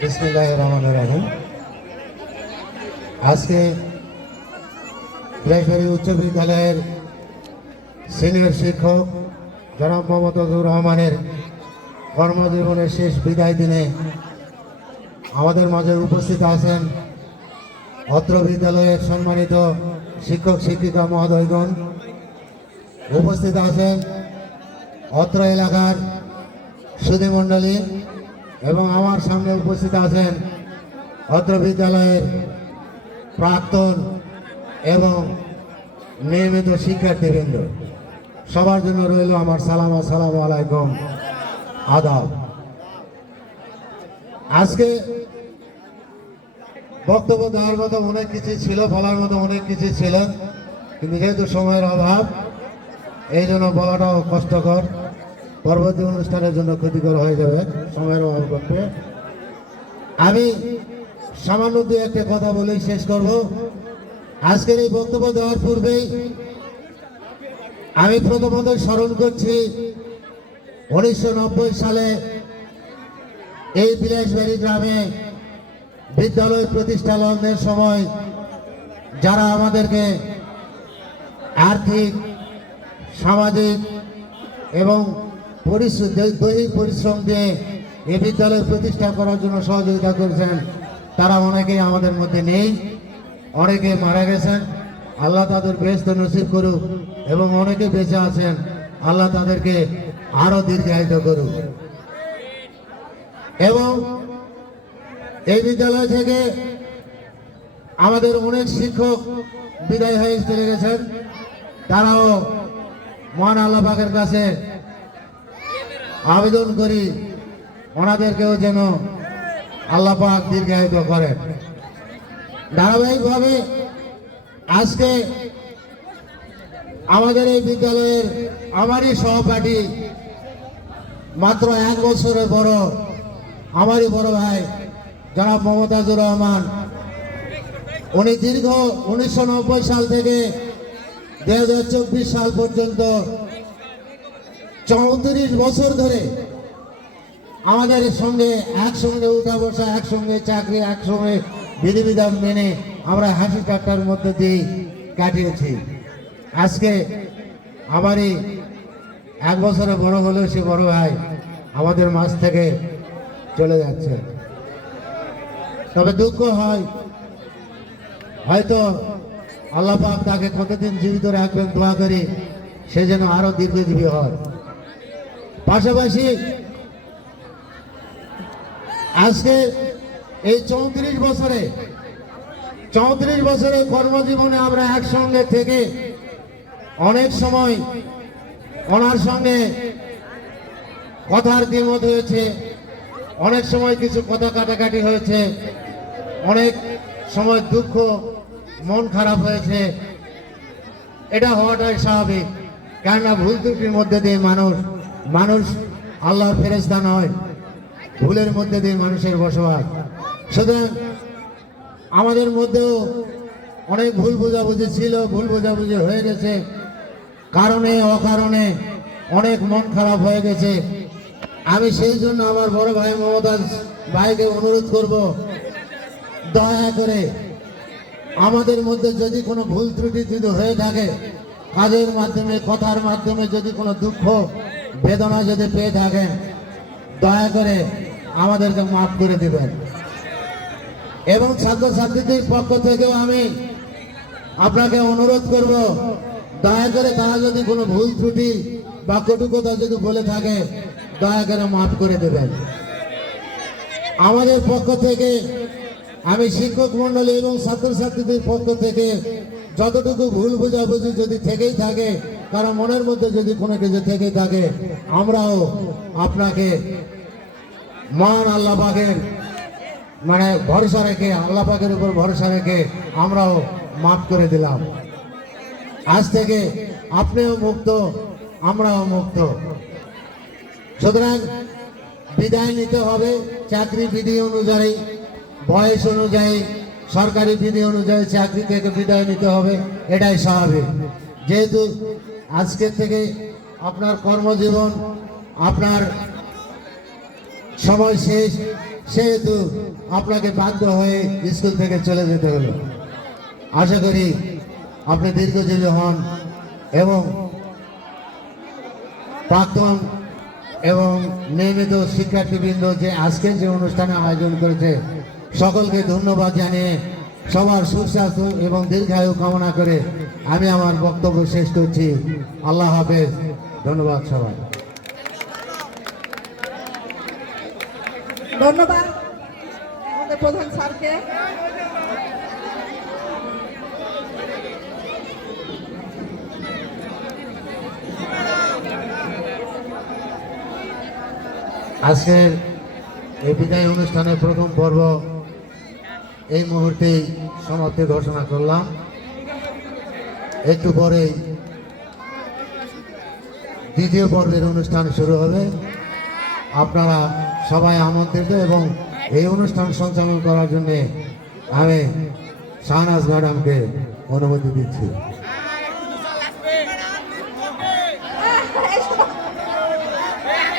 বিসমিল্লাহির রহমানির রহিম। আজকে বিলাসবাড়ি উচ্চ বিদ্যালয়ের সিনিয়র শিক্ষক জনাব মমতাজুর রহমানের কর্মজীবনের শেষ বিদায় দিনে আমাদের মাঝে উপস্থিত আছেন অত্র বিদ্যালয়ের সম্মানিত শিক্ষক শিক্ষিকা মহোদয়গণ, উপস্থিত আছেন অত্র এলাকার সুধীমণ্ডলী এবং আমার সামনে উপস্থিত আছেন অত্র বিদ্যালয়ের প্রাক্তন এবং নিয়মিত শিক্ষার্থীবৃন্দ। সবার জন্য রইল আমার সালাম, আসসালামু আলাইকুম, আদাব। আজকে বক্তব্য দেওয়ার মতো অনেক কিছু ছিল, বলার মতো অনেক কিছু ছিল, কিন্তু যেহেতু সময়ের অভাব এই জন্য বলাটাও কষ্টকর, পরবর্তী অনুষ্ঠানের জন্য ক্ষতিকর হয়ে যাবে সময়ের অভাব করতে। আমি সামান্য দু একটা কথা বলেই শেষ করব। আজকের এই বক্তব্য দেওয়ার পূর্বেই আমি প্রথমত স্মরণ করছি 1990 সালে এই বিলাসবাড়ি গ্রামে বিদ্যালয় প্রতিষ্ঠা লগ্নের সময় যারা আমাদেরকে আর্থিক, সামাজিক এবং দৈহিক পরিশ্রম দিয়ে এই বিদ্যালয় প্রতিষ্ঠা করার জন্য সহযোগিতা করেছেন, তারা অনেকেই আমাদের মধ্যে নেই, অনেকে মারা গেছেন। আল্লাহ তাদের বেহেশত নসিব করুক, এবং অনেকে বেঁচে আছেন, আল্লাহ তাদেরকে আরো দীর্ঘায়িত করুক। এবং এই বিদ্যালয় থেকে আমাদের অনেক শিক্ষক বিদায় হয়ে চলে গেছেন, তারাও মহান আল্লাহ পাকের কাছে আবেদন করি ওনাদেরকেও যেন আল্লাহ পাক দীর্ঘায়িত করেন। ধারাবাহিকভাবে আজকে আমাদের এই বিদ্যালয়ের আমারই সহপাঠী, মাত্র 1 বছরের বড়, আমারই বড় ভাই জনাব মমতাজুর রহমান, উনি দীর্ঘ 1990 সাল থেকে 2024 সাল পর্যন্ত 34 বছর ধরে আমাদের সঙ্গে একসঙ্গে উঠা বসা, একসঙ্গে চাকরি, একসঙ্গে বিধিবিধান মেনে আমরা হাসি ঠাট্টার মধ্যে দিয়ে কাটিয়েছি। আজকে আমারই 1 বছরে বড় হলেও সে বড় ভাই আমাদের মাঝ থেকে চলে যাচ্ছে। তবে দুঃখ হয়, হয়তো আল্লাহ পাক তাকে কতদিন জীবিত রাখবেন, দোয়া করি সে যেন আরো দীর্ঘজীবী হয়। পাশাপাশি আজকে এই 34 বছরে কর্মজীবনে আমরা একসঙ্গে থেকে অনেক সময় ওনার সঙ্গে কথার দ্বিমত হয়েছে, অনেক সময় কিছু কথা কাটাকাটি হয়েছে, অনেক সময় দুঃখ, মন খারাপ হয়েছে। এটা হওয়াটাই স্বাভাবিক, কেননা ভুল ত্রুটির মধ্যে দিয়ে মানুষ আল্লাহর ফেরেশতা নয়, ভুলের মধ্যে দিয়ে মানুষের বসবাস। সুতরাং আমাদের মধ্যেও অনেক ভুল বোঝাবুঝি ছিল, ভুল বোঝাবুঝি হয়ে গেছে, কারণে অকারণে অনেক মন খারাপ হয়ে গেছে। আমি সেই জন্য আমার বড় ভাই মমতাজ ভাইকে অনুরোধ করব, দয়া করে আমাদের মধ্যে যদি কোনো ভুল ত্রুটি যদি হয়ে থাকে, কাজের মাধ্যমে, কথার মাধ্যমে যদি কোনো দুঃখ বেদনা যদি পেয়ে থাকেন, দয়া করে আমাদেরকে মাফ করে দিবেন। এবং ছাত্রছাত্রীদের পক্ষ থেকেও আমি আপনাকে অনুরোধ করব, দয়া করে তারা যদি কোনো ভুল ত্রুটি বা কটু কথা যদি বলে থাকে, দয়া করে মাফ করে দেবেন। আমাদের পক্ষ থেকে, আমি শিক্ষক মন্ডলী এবং ছাত্রছাত্রীদের পক্ষ থেকে যতটুকু ভুল বোঝাবুঝি যদি থেকেই থাকে, কারো মনের মধ্যে যদি কোনো কিছু থেকে থাকে, আমরাও আপনাকে মহান আল্লাহ পাকের ভরসা রেখে, আল্লাহ পাকের উপর ভরসা রেখে আমরাও মাফ করে দিলাম। আজ থেকে আপনিও মুক্ত, আমরাও মুক্ত। সুতরাং বিদায় নিতে হবে চাকরি বিধি অনুযায়ী, বয়স অনুযায়ী, সরকারি বিধি অনুযায়ী চাকরি থেকে বিদায় নিতে হবে, এটাই স্বাভাবিক। যেহেতু আজকের থেকে আপনার কর্মজীবন, আপনার সময় শেষ, সেহেতু আপনাকে বাধ্য হয়ে স্কুল থেকে চলে যেতে হলো। আশা করি আপনি দীর্ঘজীবী হন এবং প্রাক্তন এবং নিয়মিত শিক্ষার্থীবৃন্দ যে আজকের যে অনুষ্ঠানে আয়োজন করেছে সকলকে ধন্যবাদ জানিয়ে সবার সুস্বাস্থ্য এবং দীর্ঘায়ু কামনা করে আমি আমার বক্তব্য শেষ করছি। আল্লাহ হাফেজ। ধন্যবাদ সবাই। ধন্যবাদ আমাদের প্রধান স্যারকে। আজকের এই বিদায় অনুষ্ঠানের প্রথম পর্ব এই মুহূর্তেই সমাপ্তি ঘোষণা করলাম। একটু পরেই দ্বিতীয় পর্বের অনুষ্ঠান শুরু হবে। আপনারা সবাই আমন্ত্রিত এবং এই অনুষ্ঠান সঞ্চালন করার জন্য আমি শাহনাজ ম্যাডামকে অনুমতি দিচ্ছি।